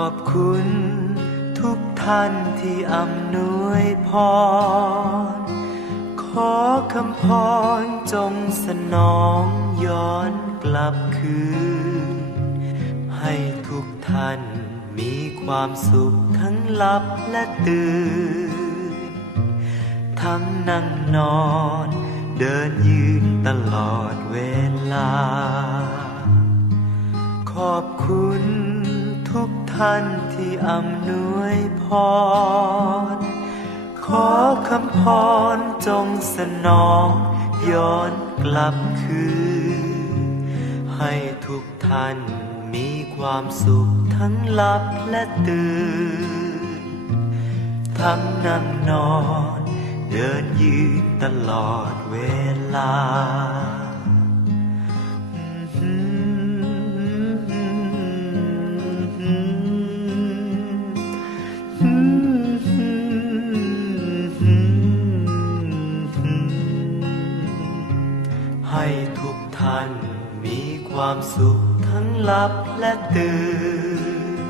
อบคุณทุกท่านที่อำนวยพร ขอคำพรจงสนองย้อนกลับคืน ให้ทุกท่านมีความสุขทั้งหลับและตื่น ทั้งนั่งนอนเดินยืนตลอดเวลา ขอบคุณทุก ท่านที่อำนวยพร ขอคำพรจงสนองย้อนกลับคืน ให้ทุกท่านมีความสุขทั้งหลับและตื่น ทั้งนั่งนอน เดินยืนตลอดเวลา ให้ทุกท่านมีความสุขทั้งหลับและตื่น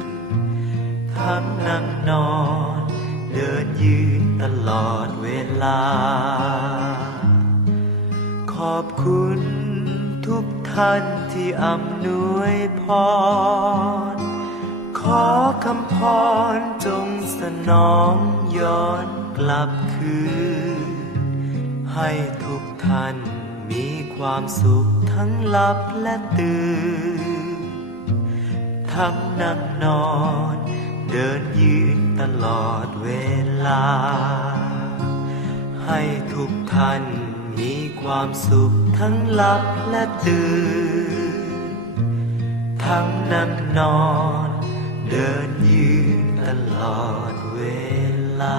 ทั้งนั่งนอน เดินยืนตลอดเวลา ขอบคุณทุกท่านที่อำนวยพร ขอคำพรจงสนองย้อนกลับคืน ให้ทุกท่าน มีความสุขทั้งหลับและตื่น ทั้งนั่งนอน เดินยืนตลอดเวลา ให้ทุกท่านมีความสุขทั้งหลับและตื่น ทั้งนั่งนอน เดินยืนตลอดเวลา